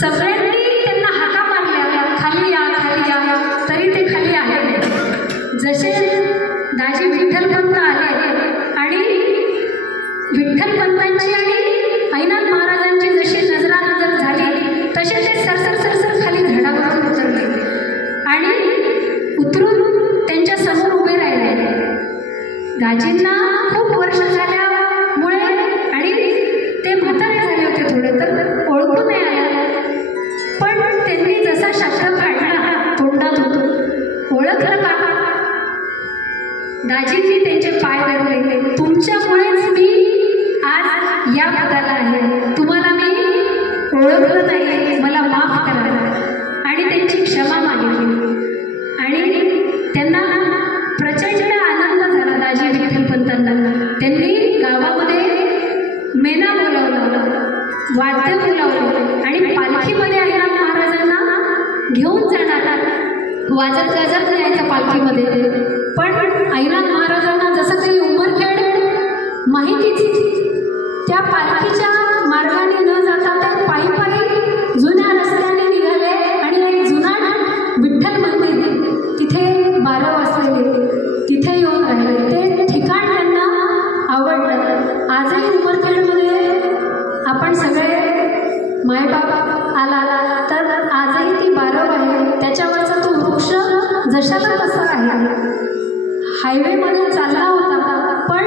सगळ्यांनी त्यांना हाका मारल्या, खाली या खाली या, तरी ते खाली आले. जसे दाजी विठ्ठलपंत आले आणि विठ्ठलपंतांची आणि ऐनाथ महाराजांची जशी नजरानजर झाली तसे ते सरसर सरसर खाली झाडावरून उतरले आणि उतरून त्यांच्या समोर उभे राहिले. दाजींना खूप वर्ष झाल्यामुळे आणि ते म्हातारे झाले होते थोडे, तर ओळखू नाही आले. पण त्यांनी जसा शब्द काढला तोंडातून, ओळखलं का? दाजींनी त्यांचे पाय धरले. तुमच्यामुळेच मी आज या पदाला आहे, तुम्हाला मी ओळखलं नाही, मला माफ करा. आणि त्यांची क्षमा मागितली आणि त्यांना प्रचंड आनंद झाला. दाजी विठ्ठलपंतांना त्यांनी गावामध्ये मेना बोलावलं, वाद्य बोलावलं आणि पालखीमध्ये ऐनाथ महाराजांना घेऊन जाणार, वाजत गाजत न्यायचं पालखीमध्ये. पण ऐनाथ महाराजांना जसं काही उमरखेड माहितीच, त्या पालखीच्या मार्गाने न जाता त्या पायी पायी जुन्या रस्त्याने निघाले आणि एक जुनाट विठ्ठल मंदिर तिथे 12 वाजलेले तिथे येऊन राहिले. ते ठिकाण त्यांना आवडलं. आजही उमरखेडमध्ये आपण सगळे मायबाप आला तर आजही ती 12 आहे, त्याच्यावरचा तो वृक्ष जशाला तसा आहे. हायवेमध्ये चालला होता पण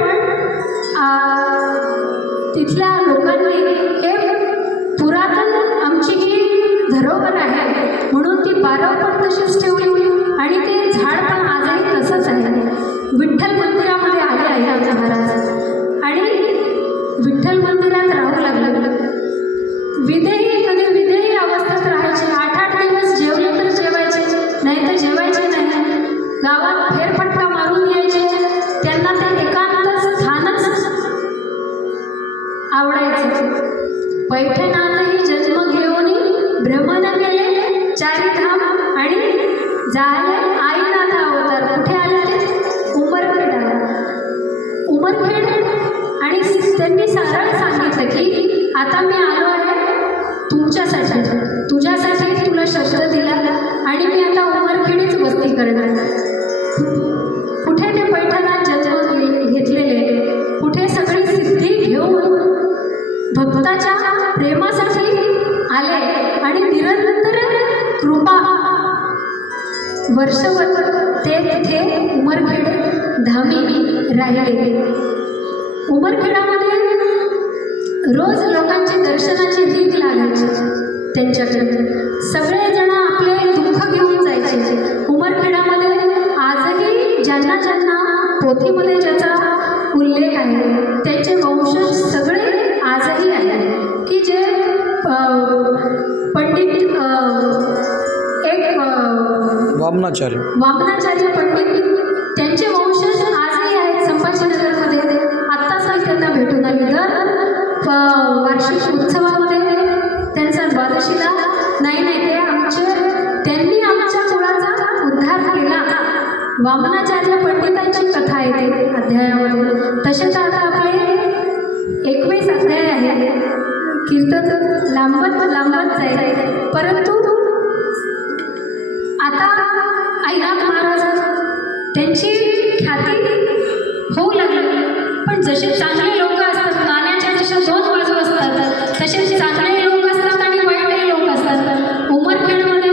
तिथल्या लोकांनी हे पुरातन आमची ही धरोहर आहे म्हणून ती 12 पण तशीच ठेवली आणि ते झाड पण आजही तसंच आहे. विठ्ठल मंदिरामध्ये आले ऐनाथ महाराज आणि विठ्ठल मंदिरात राहू लागलं. विदेहीमध्ये विदेही अवस्थेत राहायचे. 8-8 दिवस जेवले तर जेवायचे, नाही तर जेवायचे नाही. गावात फेरफटका मारून यायचे. त्यांना ते एकांत स्थानच आवडायचे. पैठणातही जन्म घेऊन भ्रमण केले 4 धाम आणि झाले आईनाथ अवतार. कुठे आले ते? उमरखेड. उमरखेड आणि त्यांनी सरळ सांगितलं की आता मी आलो आहे तुमच्यासाठी, तुझ्यासाठी तुला शब्द दिला आणि मी आता उमरखेडीच वस्ती करणार. कुठे ते पैठणात जन्म घेतलेले, कुठे सगळी सिद्धी घेऊन भक्ताच्या प्रेमासाठी आले आणि निरंतर कृपा वर्षभर ते तिथे उमरखेड धामी राहिले. उमरखेडामध्ये रोज लोकांची दर्शनाची रीत लागायची त्यांच्याकडे. सगळेजण आपले दुःख घेऊन जायचे. उमरखेडामध्ये आजही ज्यांना ज्यांना पोथीमध्ये ज्याचा उल्लेख आहे त्यांचे वंशज सगळे आजही आहेत की जे पंडित एक वामनाचार्य पंडित त्यांचे वंशज आजही आहेत संभाजीनगरमध्ये. आत्ताच मी त्यांना भेटून आले. दर वार्षिक उत्सवामध्ये त्यांचा द्वादशीला नाही ते त्यांनी आमच्या कुळाचा उद्धार केला. वामनाचार्य पंडितांची कथा येते अध्यायामध्ये. तसेच आता आपले 21 अध्याय आहे. कीर्तन लांबत जाईल, परंतु आता ऐनाथ महाराज त्यांची ख्याती होऊ लागली. पण जसे चांगले लोक असतात, नाण्याच्या जशा 2 बाजू असतात, तसेच चांगले लोक असतात आणि वाईटही लोक असतात. उमरखेडमध्ये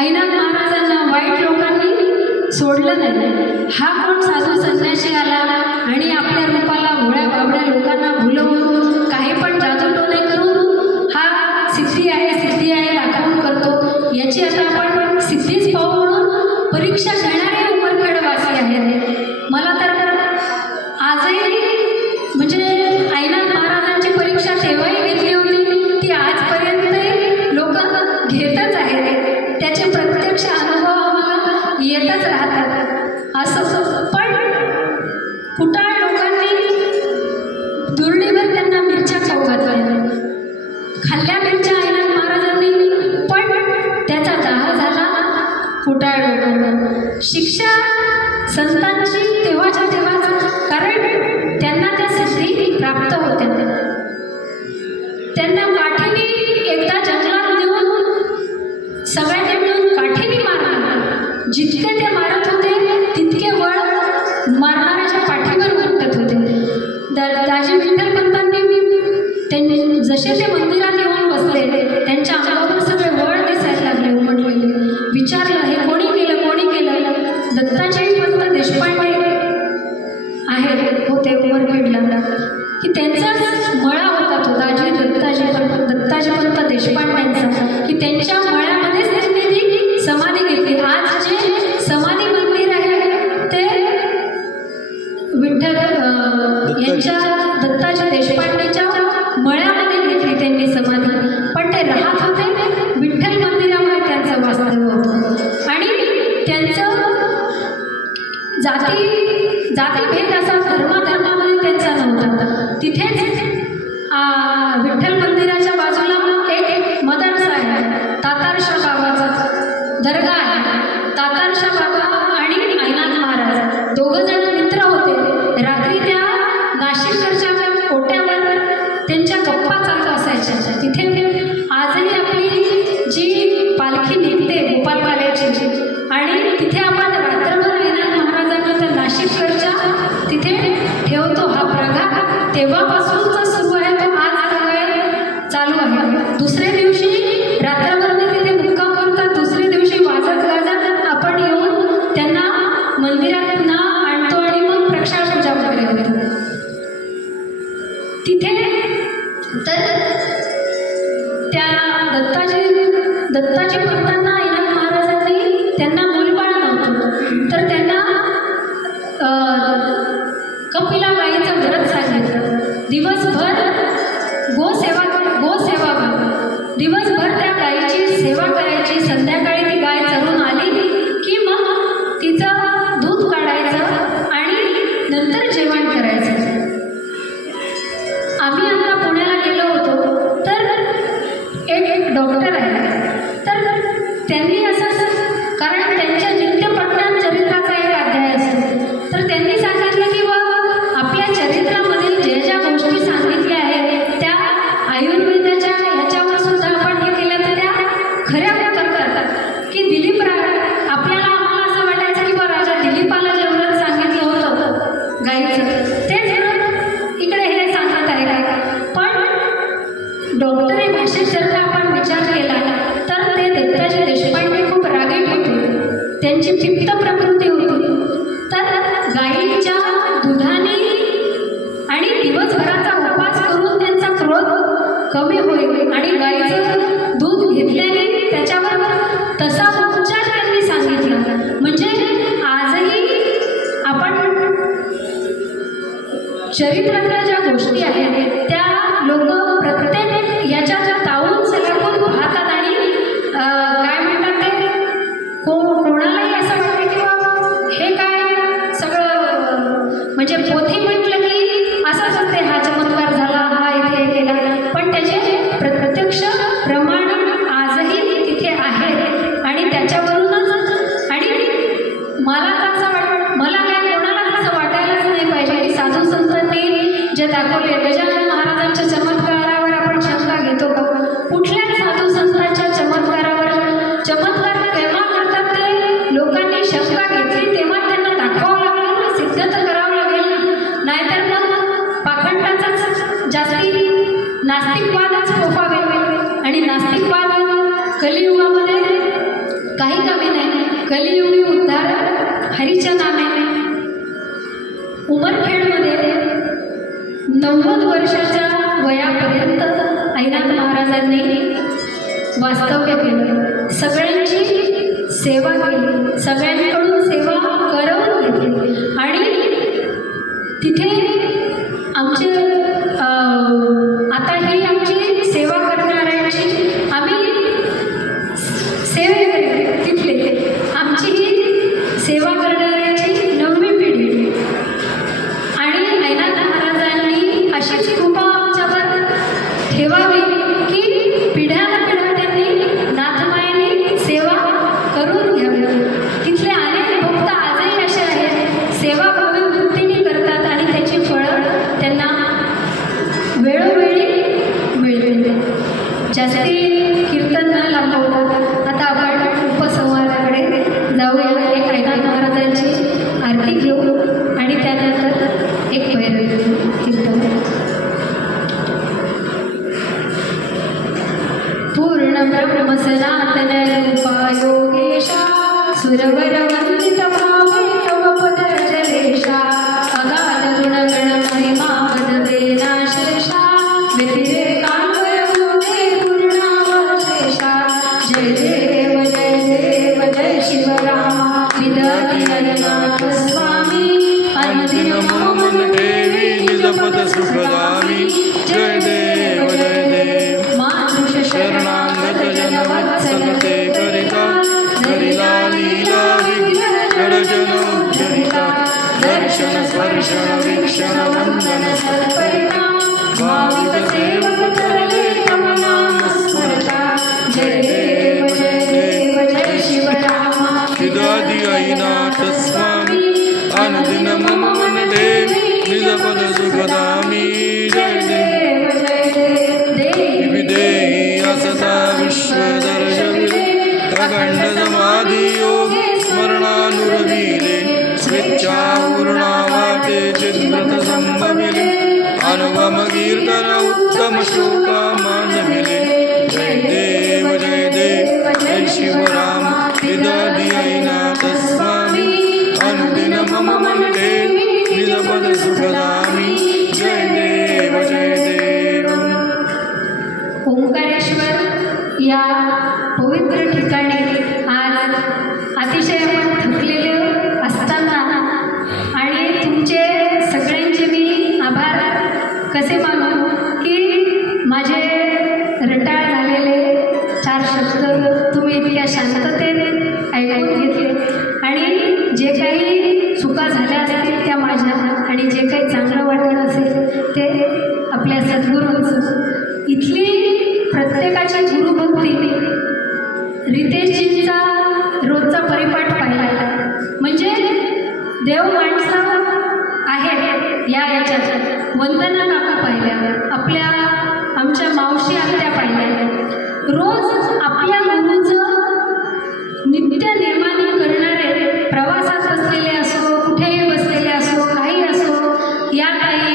ऐनाथ महाराजांना वाईट लोकांनी सोडलं नाही. हा कोण साधू संन्यासी आला आणि आपल्या रूपाला भोळ्या बाबड्या लोकांना भुलवून काही पण जादूटोणे करून हा सिद्धी आहे दाखवून करतो, याची आता आपण सिद्धीच पाहू म्हणून परीक्षा घेणारे उमरखेडवासी आहेत. मला तर आजही म्हणजे ऐनाथ महाराजांची परीक्षा तेव्हाही घेतली होती, ती आजपर्यंतही लोक घेतच आहेत. त्याचे प्रत्यक्ष अनुभव आम्हाला येतच राहतात. असं पण कुटाळ लोकांनी दुर्डीवर त्यांना मिरच्या खाऊ घातल्या. खाल्ल्या मिरच्या ऐनाथ महाराजांनी, पण त्याचा दाह झाला कुटाळ लोकांना. शिक्षा संतांची तेव्हाच्या तेव्हाच, कारण त्यांना त्या सिद्धी प्राप्त होत्या. त्यांना काठीने एकदा जंगलात जितके ते मारत होते तितके वळ मारणाऱ्याच्या पाठीवर उमटत होते. दाजी विठ्ठलपंतांनी त्यांनी जसे ते मंदिरात येऊन बसले त्यांच्या अंगावर सगळे वळ दिसायला लागले उमटलेले. विचारलं हे कोणी केलं कोणी केलं? दत्ताजी पंत देशपांडे आहेत होते उमरखेडला की त्यांचाच मळा होता तो दत्ताजी पंत देशपांड्यांचा की त्यांच्या मळ्यामध्येच त्यांनी ती समाधी घेतली. आज जे समाधी मंदिर आहे ते विठ्ठल यांच्या दत्ताजी देशपांडेच्या मळ्यामध्ये घेतली त्यांनी समाधी. पण ते राहत होते विठ्ठल मंदिरामध्ये त्यांचं वास्तव्य होतं आणि त्यांचं जातीभेद असा धर्मामध्ये त्यांचा नव्हता. तिथेच विठ्ठल मंदिराच्या बाजूला एक मदरसा आहे, तातारशा बाबाचा दर्गा आहे. तातारशा बाबा आणि आईनाथ महाराज दोघं जण मित्र होते. रात्री त्या नाशिकच्या कोट्यावर त्यांच्या गप्पा चालू असायच्या. तिथे आजही आपली जी पालखी निघते गोपालवाल्याची आणि तिथे आपण रात्रभर आईनाथ महाराजांना त्या नाशिकच्या तिथे ठेवतो. हा प्रघात तेव्हापासूनचा सुरू आहे तो आज चालू आहे. दुसऱ्या दिवशी रात्रभर ते तिथे मुक्काम करतात. दुसऱ्या दिवशी वाजत गाजत आपण येऊन त्यांना मंदिरात पुन्हा आणतो आणि मग प्रक्षाळ पूजा वगैरे करतो. तिथे तर त्या दत्ताजी पंतांना आईनाथ महाराजांनी त्यांना मूलबाळ नव्हतं तर त्यांना कपिला गाईचं व्रत सांगितलं. दिवसभर दिवसभर त्या गायीची सेवा करायची. संध्याकाळी ती गाय चरून आली की मग तिचं दूध काढायचं आणि नंतर जेवण करायचं. आम्ही आता पुण्याला गेलो होतो तर एक डॉक्टर आहे तर त्यांनी असं कारण त्यांच्या नित्यपठण चरित्राचा एक अध्याय असतो तर त्यांनी सांगितलं की आपल्या चरित्रामध्ये ज्या गोष्टी सांगितल्या आहेत त्या आयुर्वेदाच्या ह्याच्यावर सुद्धा आपण हे केलं तर त्या खऱ्या करतात की आपल्याला आम्हाला असं वाटायचं की राजा दिलीपाला जे व्रत सांगितलं होतं गाईचं तेच व्रत इकडे हे सांगत आहे का. पण डॉक्टरी भाषेत जर का आपण विचार केला तर ते दत्ताजी देशपांडे खूप रागीट होते. त्यांची पित्त प्रकृती होती तर गाईच्या दुधाने आणि दिवसभराचा उपास करून त्यांचा क्रोध कमी होईल आणि गाईचं दूध घेतल्याने त्याच्यावर तसा उपचार त्यांनी सांगितला. म्हणजे आजही आपण चरित्रातल्या ज्या गोष्टी आहेत त्या लोक प्रत्येक याच्या तावून सलाखून पाहतात आणि काय म्हणतात ते कोणालाही असं वाटतं की हे काय सगळं म्हणजे पोथी म्हटलं की असंच होते हा चमत्कार झाला हा इथे केला. पण त्याचे प्रत्यक्ष प्रमाण आजही तिथे आहे आणि त्याच्यावरूनच आणि मला काय कोणाला असं वाटायलाच नाही पाहिजे की साधू संतांनी जे दाखवले गजानन महाराजांच्या चमत्कारावर आपण शंका घेतो का? कुठल्याच साधू संतांच्या चमत्कारावर चमत्कार तेव्हा करतात ते लोकांनी शंका घेतली तेव्हा त्यांना दाखवावं लागलं ना, सिद्ध तर करावं लागेल ना. नाहीतर मग पाखंडाचाच जास्ती नास्तिकवादच फोफावे आणि नास्तिकवाद कलियुगामध्ये काही कमी नाही. कलियुगी उद्धार हरीच्या नामे उमरखेडमध्ये 90 वर्षाच्या वयापर्यंत आईनाथ महाराजांनी वास्तव्य केलं. सगळ्यांची सेवा केली, सगळ्यांकडून सेवा करवून घेतली आणि तिथे आमचे आता ही आमची सेवा करणाऱ्यांची आम्ही सेवेकरी तिथले आमची ही सेवा करणाऱ्यांची 9वी पिढी आणि आईनाथ महाराजांनी अशीच कृपा आमच्यावर ठेवावी की पिढ्यानपिढ्या त्यांनी नाथमायेने सेवा करून घ्यावी. तिथले अनेक भक्त आजही असे आहेत सेवाभावी वृत्तीने करतात आणि त्याची फळं त्यांना वेळोवेळी मिळते. जास्ती कीर्तन न लांबवता आता आपण उपसंहाराकडे जाऊया. ब्रह्म सनातन रूपा योगेशा सुरवर वंदित भावे तव पद जलेशा अगाध गुणगण महिमा वदते नाशेषा व्यतिरेकान्वय भूते पूर्णावशेषा जय देव जय शिवरामा विदति हरिनाथ स्वामी अनुदिन मम मन देवी निजपद सुखदामी जय देव मातृष शरणागत जनवत्सल ते करिता धरिला लीला विघ्नजन उद्धरिता दर्शन स्पर्शन वीक्षण वंदन सत्परिणाम भाविक सेवक करले तव नाम स्मरता जय देव जय शिवरामा विदादी ऐनाथ स्वामी अनुदिन मम मन देवी निजपद सुखदामी जय देव विदेही असता विश्वदर्शविले अखंड समाधी योगे स्मरणानुरविले स्वेच्छापूर्णावाते चिद्व्रत संभविले अनुपम कीर्तन उत्तम श्लोका मानविले जय देव जय शिवराम विदादी ऐनाथ स्वामी अनुदिन मम मन देवी निजपद सुखदामी जय देव ओंकारेश्वर या पवित्र ठिकाणी आज अतिशय आपण थकलेले असताना आणि तुमचे सगळ्यांचे मी आभार कसे मानू की माझे रटाळ झालेले 4 शब्द तुम्ही इतक्या शांततेत ऐकून घेतले आणि जे काही चुका झाल्या असतील त्या माझ्या आणि जे काही चांगलं वाटलं असेल ते आपल्या सद्गुरूंचं इथली प्रत्येकाची गुरुभक्ती रितेशजींचा रोजचा परिपाठ पाहिला म्हणजे देव माणसं आहेत याच्यात वंदना काका पाहिल्या आमच्या मावशी आत्या पाहिल्या रोज आपल्या गुरूचं नित्य निर्माणी करणारे प्रवासात बसलेले असो कुठेही बसलेले असो काही असो या काही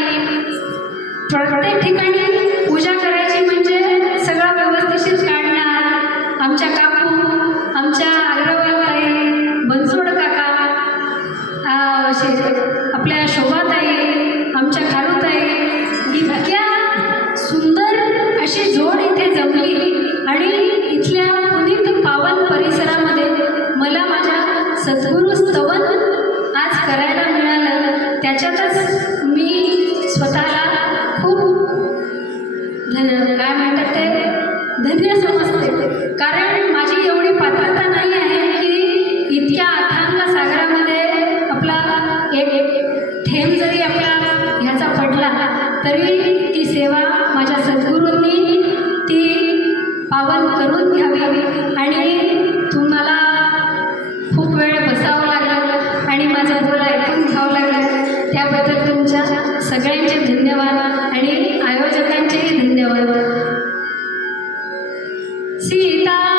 प्रत्येक ठिकाणी पूजा करायची म्हणजे सगळं व्यवस्थित काढणार आमच्या काकू आमच्या अग्रवालताई बनसोड काका आपल्या शोभाताई आमच्या खालूताई इतक्या सुंदर अशी जोड इथे जमली आणि इथल्या पुनीत पावन परिसरामध्ये मला माझ्या सद्गुरू स्तवन आज करायला मिळालं त्याच्यातच मी स्वतःला खूप काय म्हणतात ते धन्य समजते कारण माझी एवढी पात्रता नाही आहे की इतक्या अथांग सागरामध्ये आपला एक थेंब जरी आपला ह्याचा पडला तरी ती सेवा माझ्या सद्गुरूंनी ती पावन करून घ्यावी आणि तुम्हाला खूप वेळ बसावं लागलं आणि माझं बोल ऐकून घ्यावं लागलं त्याबद्दल तुमच्या सगळ्यांचे धन्यवाद आणि आयोजकांचेही धन्यवाद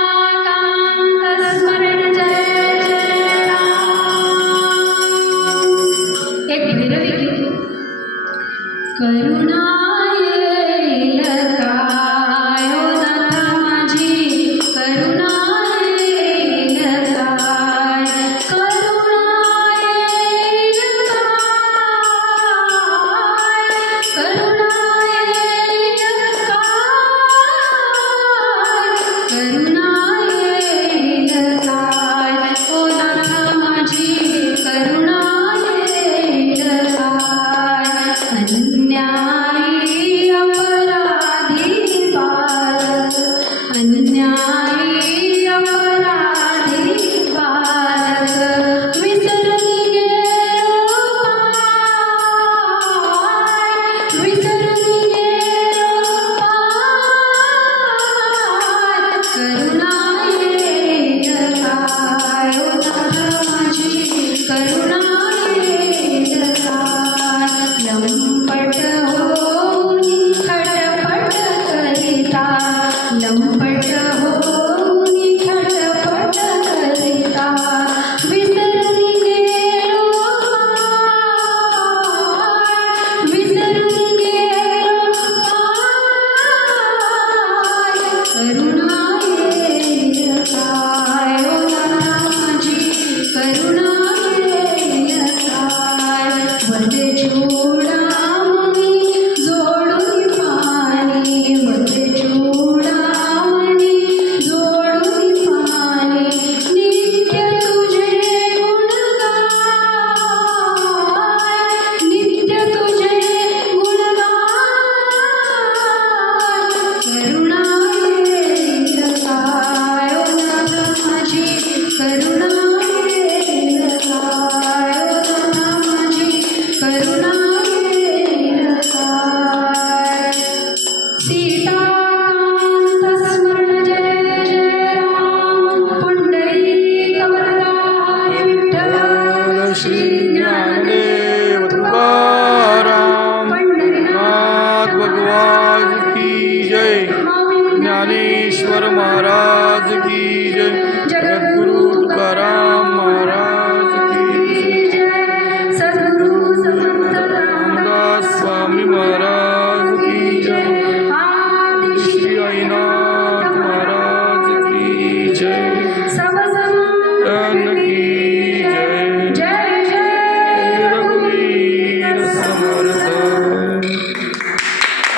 सीताकांत स्मरण जय जय राम एक भैरवी गीत करुणा येईल काय ओ नाथ माझी करुणा येईल काय करुणा येईल काय करुणा येईल काय करुणा येईल काय ओ नाथ माझी करुणा येईल काय अन्यायी अपराधी बालक अन्यायी अपराधी बालक विसरून गेलो पाय विसरून गेलो पाय करुणा येईल काय ओ नाथ माझी करुणा येईल काय लंपट होऊन खटपट करिता लंपट होऊन खटपट करिता विसरून गेलो पाय विसरून गेलो पाय